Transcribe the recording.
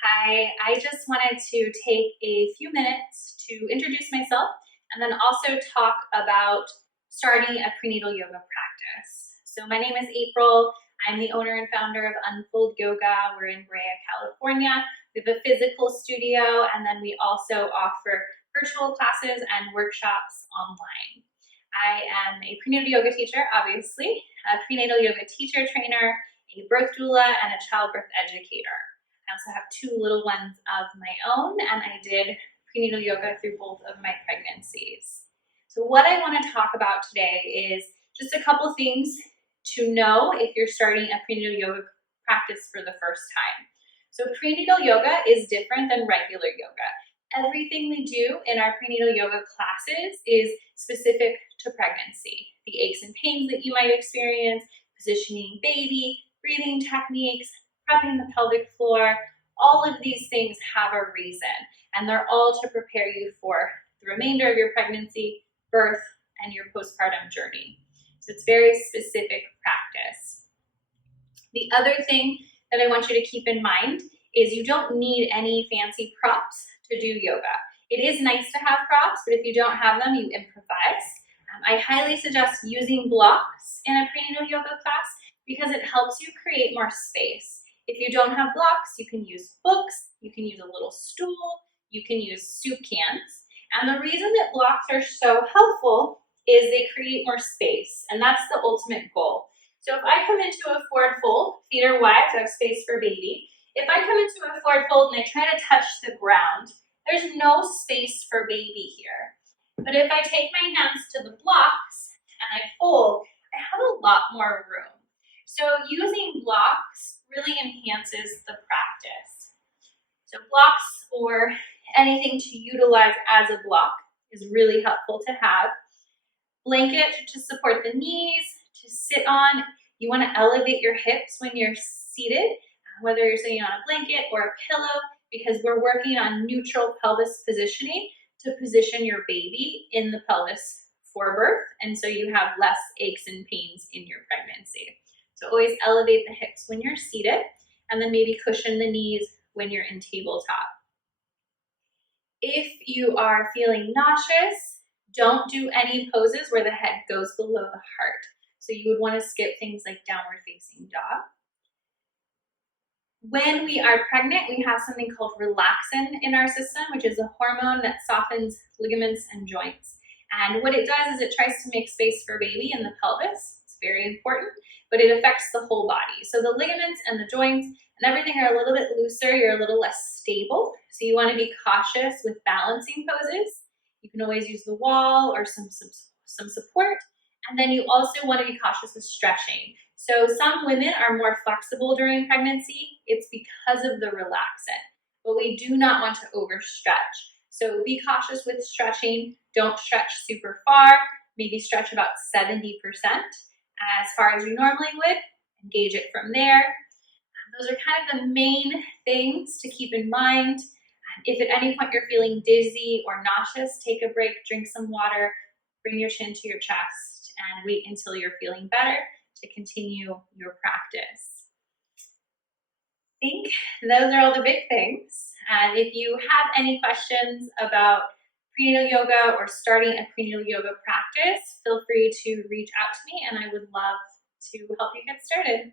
Hi, I just wanted to take a few minutes to introduce myself and then also talk about starting a prenatal yoga practice. So, my name is April. I'm the owner and founder of Unfold Yoga. We're in Brea, California. We have a physical studio, and then we also offer virtual classes and workshops online. I am a prenatal yoga teacher, obviously, a prenatal yoga teacher trainer, a birth doula, and a childbirth educator. I also have two little ones of my own, and I did prenatal yoga through both of my pregnancies. So, what I want to talk about today is just a couple things to know if you're starting a prenatal yoga practice for the first time. So, prenatal yoga is different than regular yoga. Everything we do in our prenatal yoga classes is specific to pregnancy. The aches and pains that you might experience, positioning baby, breathing techniques, prepping the pelvic floor, all of these things have a reason, and they're all to prepare you for the remainder of your pregnancy, birth, and your postpartum journey. So it's very specific practice. The other thing that I want you to keep in mind is you don't need any fancy props to do yoga. It is nice to have props, but if you don't have them, you improvise. I highly suggest using blocks in a prenatal yoga class because it helps you create more space. If you don't have blocks, you can use books, you can use a little stool, you can use soup cans. And the reason that blocks are so helpful is they create more space, and that's the ultimate goal. So if I come into a forward fold, feet are wide, so I have space for baby. If I come into a forward fold and I try to touch the ground, there's no space for baby here. But if I take my hands to the blocks and I fold, I have a lot more room. So using blocks really enhances the practice. So blocks or anything to utilize as a block is really helpful to have. Blanket to support the knees, to sit on. You want to elevate your hips when you're seated, whether you're sitting on a blanket or a pillow, because we're working on neutral pelvis positioning to position your baby in the pelvis for birth, and so you have less aches and pains in your pregnancy. So always elevate the hips when you're seated, and then maybe cushion the knees when you're in tabletop. If you are feeling nauseous, don't do any poses where the head goes below the heart. So you would want to skip things like downward facing dog. When we are pregnant, we have something called relaxin in our system, which is a hormone that softens ligaments and joints. And what it does is it tries to make space for baby in the pelvis. It's very important, but it affects the whole body. So the ligaments and the joints and everything are a little bit looser. You're a little less stable. So you want to be cautious with balancing poses. You can always use the wall or some support. And then you also want to be cautious with stretching. So some women are more flexible during pregnancy. It's because of the relaxant, but we do not want to overstretch. So be cautious with stretching. Don't stretch super far. Maybe stretch about 70% as far as you normally would. Engage it from there. Those are kind of the main things to keep in mind. If at any point you're feeling dizzy or nauseous, take a break, drink some water, bring your chin to your chest, and wait until you're feeling better to continue your practice. I think those are all the big things. And if you have any questions about prenatal yoga or starting a prenatal yoga practice, feel free to reach out to me and I would love to help you get started.